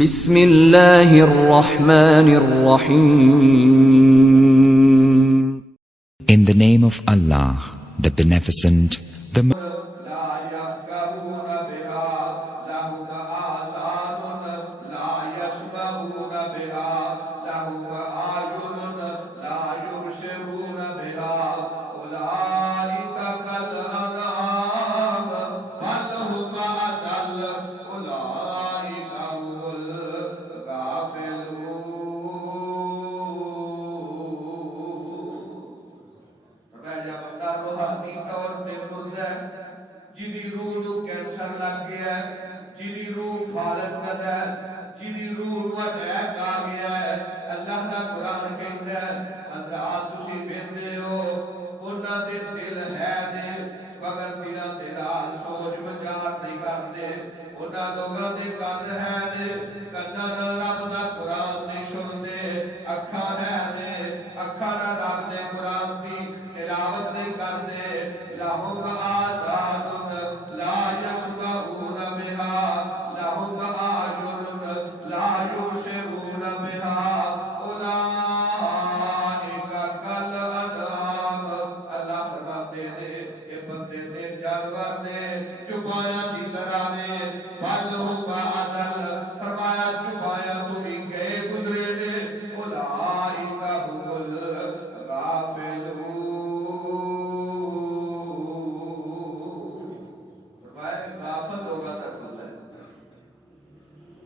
بسم اللہ الرحمن الرحیم. In the name of Allah, the Beneficent, the Jaidi روح نو کینسر لگ گیا ہے، جیدی روح فالج زدہ ہے، جیدی روح نو اٹیک آ گیا ہے، اللہ دا قرآن کہتا ہے حضرات تسی بیندے ہو انہاں دے دل ہے دے مگر دلاں دے نال سوچ بچار نہیں کردے، انہاں لوگاں دے کان ہے دے کناں نال رب دا قرآن نہیں سندے، اکھاں ہے دے اکھاں نال رب دے قرآن دی تلاوت نہیں کردے، لہم آذان لا يسمعون بها لهم أعين لا يبصرون بها أولئك كالأنعام. اللہ فرماتے ہیں کہ بندے دے جانور نے چپایا دی طرح نے بل هم أضل فرمایا چپایا تو بھی گئے گزرے نے أولئك هم الغافلون.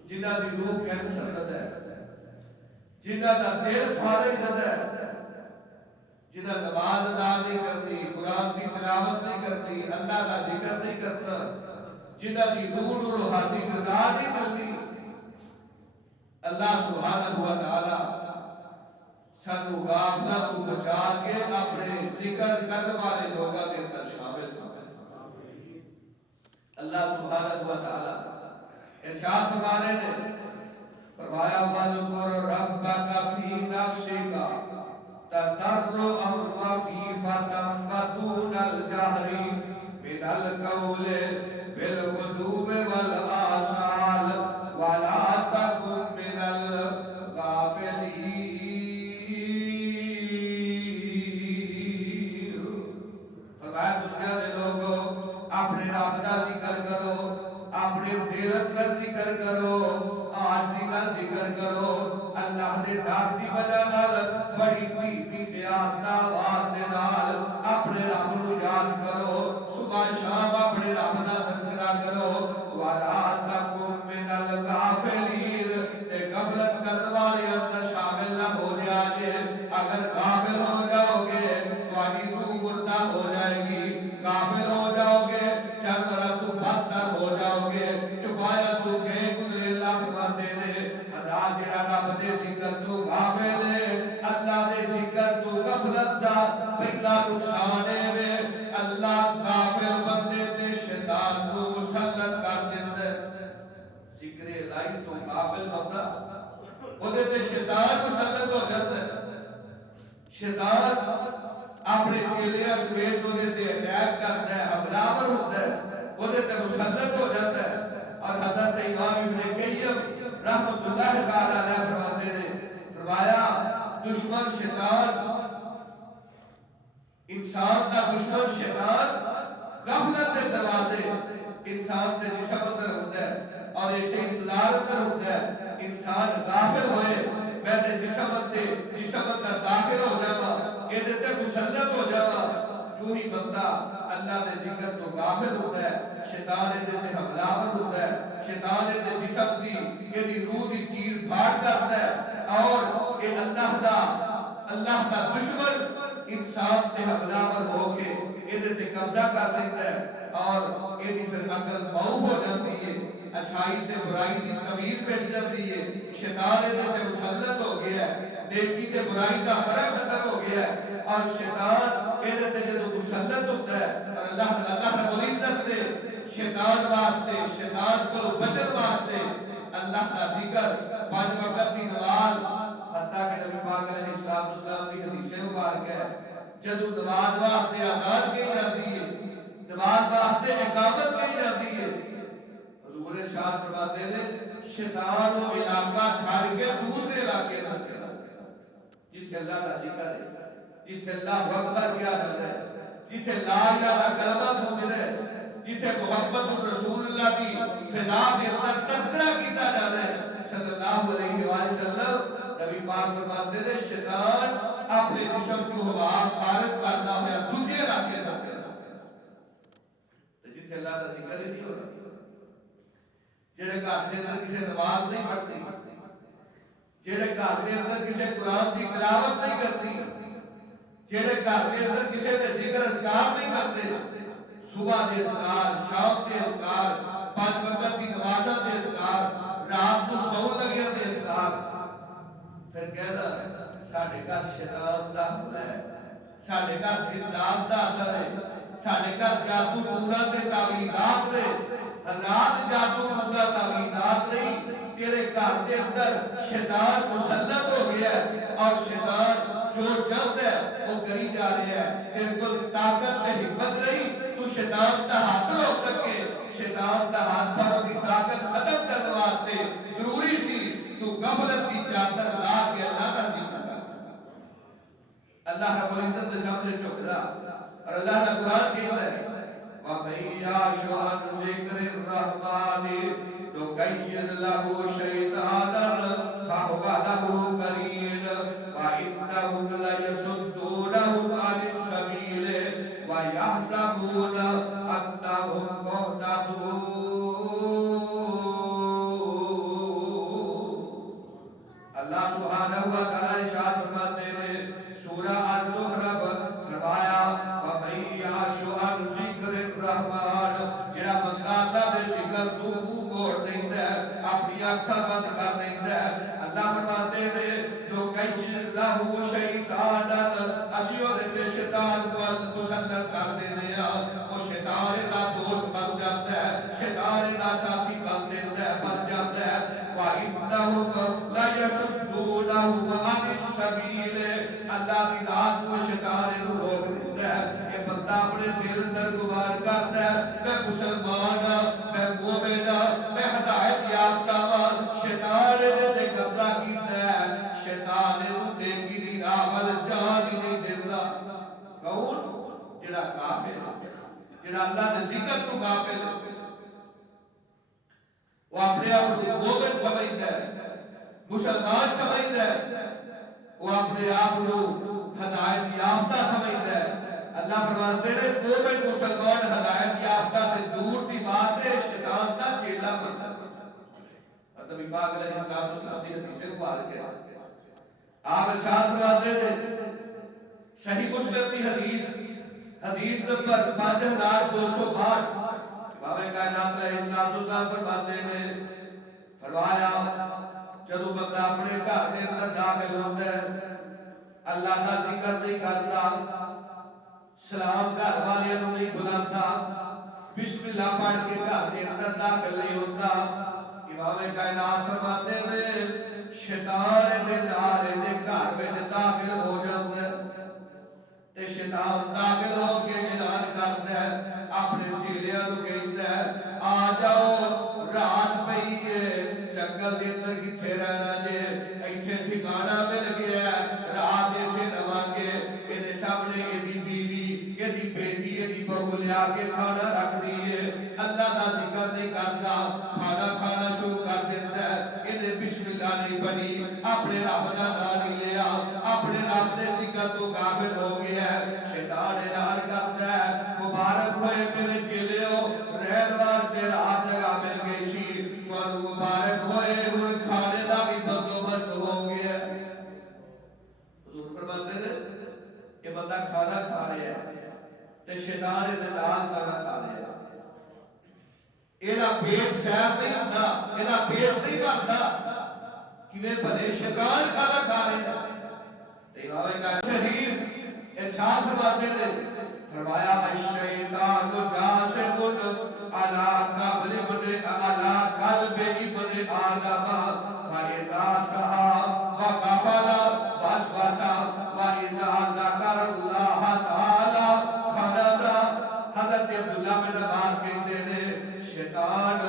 جنہ دی روح کینسر زدہ ہے، جنہ دا دل فارغ زدہ ہے، جنہ نماز ادا نہیں کرتی، قرآن کی تلاوت نہیں کرتی، اللہ دا ذکر نہیں کرتا، جنہ دی روح روحانی غذا نہیں ملتی، اللہ سبحانہ و تعالی سانو غافلاں تو بچا کے اپنے ذکر کرنے والے لوگاں دے اندر شامل فرمائے. اللہ سبحانہ و تعالی ارشاد فرما رہے تھے، فرمایا وَذْكُرْ رَبَّكَ فِي نَفْسِكَ تَضَرُّعًا وَخِيفَةً وَدُونَ الْجَهْرِ مِنَ الْقَوْلِ بِالْغُدُوِّ وَالْآصَالِ وَلَا تَكُن مِّنَ الْغَافِلِينَ. فرمایا دنیا دے لوگوں اپنے رب دا ذکر کرو، اپنے دل اندر ذکر کرو، آجزی نال ذکر کرو، اللہ دے ڈر دی وجہ نال بڑی پیتی تے آستہ آواز دے نال اپنے رب نو یاد کرو، صبح شام اپنے رب دا تذکرہ کرو. وَلَا تَكُن مِّنَ الْغَافِلِينَ تے غفلت کرنے والے اندر شامل نہ ہو جائے. اگر غافل ہو جاؤ گے تہاڈی روح مردہ ہو جائے گی، غافل ہو جاؤ گے جانوراں تو بدتر ہو جاؤ گے. چپایا تو گئے گزرے اللہ فرماتے نے حضرات جڑا رب دے ذکر تو غافل ہے، اللہ دے ذکر تو غفلت دا پہلا نقصان ہے وے اللہ غافل بندے تے شیطان کو مسلط کر دیندا ہے. ذکر الہی تو غافل بندہ اودے تے شیطان مسلط ہو جاندا ہے. شیطان اپنے چیلیاں سمیت اودے تے اٹیک کردا ہے، حملہ ہوندا ہے، اودے تے مسلط ہو جاتا ہے. اور حضرت امام ابن قیم رحمت اللہ تعالی علیہ فرماتے نے فرمایا دشمن شیطان، انسان کا دشمن شیطان غفلت دے دروازے انسان دے جسم اندر ہوتا ہے اور اسے انتظار اندر ہوتا ہے. انسان غافل ہوئے میں دے جسم اندر داخل ہو جاوا، یہ تے مسلط ہو جاوا، جو ہی بندہ اللہ دے ذکر تو غافل ہوتا ہے شیطان دے تے حملہ ہوتا ہے، شیطان دے جسم دی یہ روح دی چیر پھاڑ کرتا ہے اور یہ اللہ دا دشمن انسان تے حملہ ہو کے یہ تے قبضہ کر لیتا ہے اور یہ پھر عقل معاف ہو جاتی ہے، اچھائی تے برائی دی تمیز بیٹھ جاتی ہے. شیطان یہ تے مسلط ہو گیا ہے، نیکی تے برائی دا فرق ختم ہو گیا ہے اور شیطان یہ تے جدوں مسلط ہوتا ہے اور اللہ رب العزت نے شیطان واسطے شیطان کو بچن واسطے اللہ کا ذکر 5 وقت دی نماز حتیٰ کہ نبی پاک علیہ السلام کی حدیث مبارک ہے جدوں نماز واسطے اذان کہی جاتی ہے، نماز واسطے اقامت کہی جاتی ہے، حضور ارشاد فرماتے ہیں شیطان وہ علاقہ چھاڑ کے دوسرے علاقے میں چلا گیا جتھے اللہ کا ذکر ہے، جتھے اللہ اکبر کیا جاتا ہے، جتھے لا الہ الا کلمہ موجود ہے، جتھے محمد رسول اللہ کی فضا کے اندر تذکرہ کیتا جاتا ہے صلی اللہ علیہ وآلہ وسلم، نبی پاک فرماتے ہیں شیطان اپنے جسم کو ہوا خارج کرنا ہوا دوسرے علاقے میں چلا گیا تو جتھے اللہ کا ذکر ہی نہیں ہو رہا، جڑے گھر دے اندر کسی نماز نہیں پڑھتی، جڑے گھر دے اندر کسی قرآن کی تلاوت نہیں کرتی، جڑے گھر دے اندر کسی نے ذکر اذکار نہیں کرتے، صبح دے اذکار، شام دے اذکار، 5 وقت کی نمازاں دے اذکار، رات کو سون لگے دے اذکار، پھر کہنا ساڈے گھر شیطان دا حملہ ہے، ساڈے گھر جنات دا اثر ہے، ساڈے گھر جادو ٹونا تے تعویذات نے، حضرات جادو ٹونا تعویذات نہیں، تیرے گھر دے اندر شیطان مسلط ہو گیا ہے اور شیطان جو چاہتا ہے وہ کری جا رہا ہے، تیرے کو طاقت تے ہمت نہیں تو شیطان دا ہاتھ روک سکے، شیطان دا ہاتھ اور دی طاقت ختم کرنے واسطے ضروری سی تو غفلت کی چادر لا کے اللہ کا ذکر کر، اللہ رب العزت کے سامنے جھک جا، اور اللہ کا قرآن کہتا ہے وَمَن يَعْشُ عَنْ ذِكْرِ الرَّحْمَنِ نُقَيِّضْ لَهُ شَيْطَانًا فَهُوَ لَهُ قَرِينٌ وَإِنَّهُمْ لَيَصُدُّونَهُمْ عَنِ السَّبِيلِ وَيَحْسَبُونَ أَنَّهُمْ مُهْتَدُونَ۔ اللہ سبحانہ و تعالی ارشاد فرماتے ہیں سورہ الزخرف فرمایا وَمَن يَعْشُ عَنْ ذِكْرِ الرَّحْمَنِ، جڑا بندہ اللہ دے ذکر تو منہ موڑ دیندا ہے، اپنی آنکھاں بند کر دیندا ہے، اللہ فرماتے ہیں جو قَيِّضْ لَهُ شَيْطَانًا، اسی اودے تے شیطان کو مسلط کر دینے ہاں، وہ شیطان دا دوست بن جاتا ہے، شیطان دا ساتھی بن جاتا ہے، وَإِنَّهُمْ لَيَصُدُّونَهُمْ عَنِ السَّبِيلِ، اللہ کی رات کو شیطان نو روک دیتا ہے، یہ بندہ اپنے دل اندر گمان کرتا ہے میں مسلمان ہاں، میں مومن ہاں، میں ہدایت یافتہ ہاں، شیطان نے تے قبضہ کیتا ہے، شیطان نو نیکی دی راہ ول جان ہی نہیں دیندا، کون؟ جڑا کافر ہے، جڑا اللہ دے ذکر تو غافل ہے، وہ اپنے آپ کو مومن سمجھتا ہے، مسلمان سمجھتا ہے، وہ اپنے آپ کو ہدایت یافتہ سمجھتا ہے، اللہ فرماتے ہیں مومن مسلمان ہدایت یافتہ تے دور دی بات ہے، شیطان دا چیلا بنتا ہے، نبی پاک علیہ السلام کی حدیث سے مبارک ہے، آپ ارشاد فرماتے ہیں صحیح مسلم کی حدیث نمبر 5262، امام کائنات علیہ السلام فرماتے ہیں فرمایا جدو بندہ اپنے گھر کے اندر داخل ہوتا ہے اللہ کا ذکر نہیں کرتا، سلام گھر والے نہیں بلاتا، بسم اللہ پڑھ کے گھر کے اندر داخل نہیں ہوتا، امام کائنات فرماتے ہیں شیطان دے نال دے گھر وچ داخل ہو جاتا ہے تے شیطان داخل ہو کے اعلان کرتا ہے اپنے چیلیاں نو کہتا ہے آ جاؤ رات پئی ہے جنگل دے اندر کتھے رہنا جے ایتھے ٹھکانہ مل گیا ہے رات ایتھے رہاں گے، ایدے سامنے ایدی بیوی ایدی بیٹی ایدی بہو لیا کے کھانا رکھ دیئے، اللہ دا ذکر نہیں کرتا، کھانا کھانا شروع کر دیتا ہے، ایدے بسم اللہ نہیں پڑھی، اپنے رب دا نام نہیں لیا، اپنے رب دے ذکر تو غافل ہو گیا ہے، شیطان اعلان کرتا ہے مبارک ہوئے میرے چیلیو رہن واسطے رات جگہ مل گئی سی، تو مبارک ہوئے ہن کھانے دا بھی بندوبست ہو گیا ہے۔ حضور فرماتے ہیں کہ بندہ کھانا کھا رہا ہے تے شیطان دے نال کھانا کھا رہا ہے، ایدا پیٹ صاف نہیں ہوتا، ایدا پیٹ نہیں بھرتا، کیویں بھلے شیطان کھانا کھا رہا ہے۔ امام کا شہید ارشاد فرماتے ہیں فرمایا الشیطان جاسد علی قلب ابن آدم فاذا سہا وغفل وسوس واذا ذکر اللہ تعالی خنس۔ حضرت عبداللہ بن عباس کہتے ہیں شیطان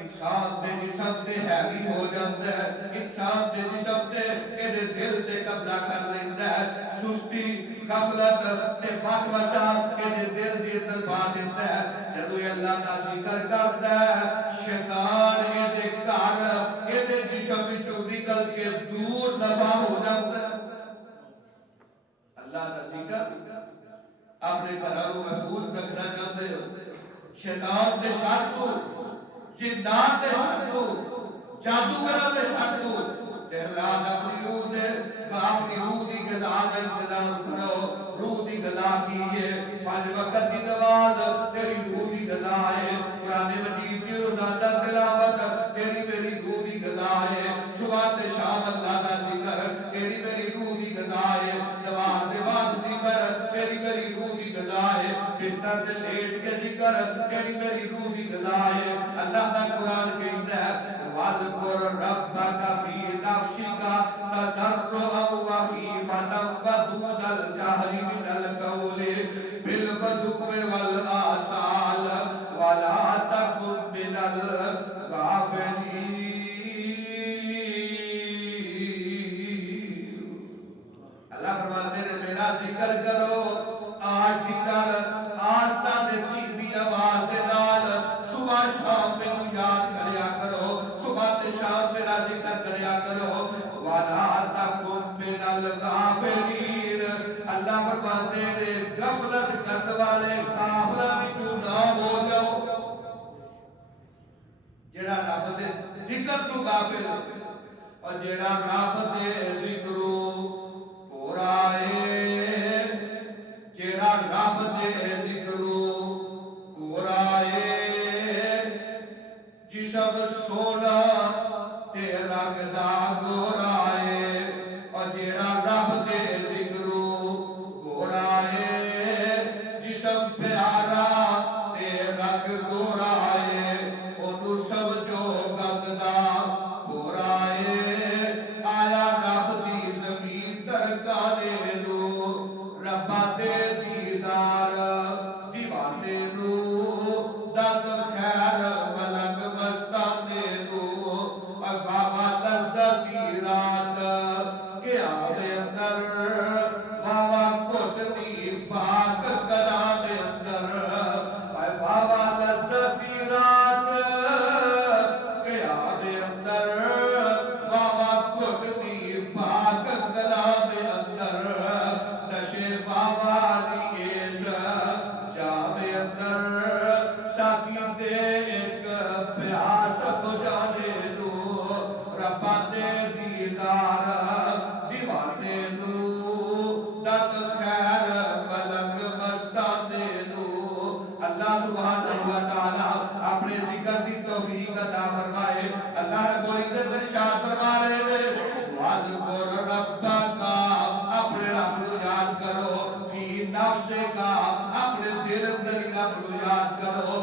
انسان دے جسم تے حاوی جاتا ہے انسان دے جسم تے اے دے دل تے قبضہ کر لیندا ہے سستی غفلت تے وسوسہ اے دے دل دے اندر پا دیندا ہے جدوں اللہ دا ذکر کردا ہے شیطان اے دے گھر اے دے جسم وچوں نکل کے دور دفع ہو جاتا ہے اللہ دا ذکر اپنے گھراں نوں محفوظ رکھنا چاہتے ہو شیطان دے شر تو جنات دے شر تو جادوگراں دے شر تو تے اللہ اپنی روح دے اپنی روح دی غذا دا انتظام کرو روح دی غذا کیے 5 وقت دی نماز تیری روح دی غذا ہے قرآن مجید دی روزانہ تلاوت تیری میری روح دی غذا ہے صبح تے شام اللہ دا ذکر تیری میری روح دی غذا ہے نماز دے بعد ذکر تیری میری روح دی غذا ہے بستر تے لیٹ کے ذکر تیری میری روح دی غذا ہے اللہ دا قرآن کہتا ہے وَاذْكُرْ رَبَّكَ فِي نَفْسِكَ تَضَرُّعًا وَخِيفَةً وَدُونَ الْجَهْرِ مِنَ الْقَوْلِ بِالْغُدُوِّ وَالْآصَالِ وَلَا تَكُن مِّنَ الْغَافِلِينَ اللہ فرماتے ہیں میرا ذکر کرو آجزی نال آستہ دے تیزی آواز دے نال صبح شام میں یاد کریا کرو صبح تے شام میرا ذکر کریا کرو وَلَا تَكُن مِّنَ الْغَافِلِينَ اللہ فرماتے ہیں غفلت کرنے والے غافلاں وچوں نہ ہو جاؤ جڑا رب دے ذکر تو غافل اور جڑا رب دے ذکروں کورا ہے جڑا رب دے ذکروں کورا ہے جسم سونا تے رنگ دا گورا ہے اور جڑا رب دے ذکروں گورا ہے جسم پیارا تے رنگ گورا ہے اونوں سمجھو گندا گورا ہے آیا رب دی زمین ترکانے نو ربا دے دیدار دیوانے نو دد خیر ملنگ مستانے نو اگاوا لذتی رات کیا بے اندر واوا کٹنی پاک کرانے اندر واوا لذتی رات کیا بے اندر واوا کٹنی پاک کرانے اندر نشے واوا نیش جامے اندر ساکی دے ایک پیاس بجانے نو ربا دے دیدار دیوانے نو دد خیر ملنگ مستانے نو اللہ سبحانہ وتعالی اپنے ذکر دی توفیق عطا فرمائے اللہ رب العزت ارشاد فرما رہے ہیں وَاذْكُرْ رَبَّكَ اپنے رب کو یاد کرو فی نفس کا اپنے دل اندر رب کو یاد کرو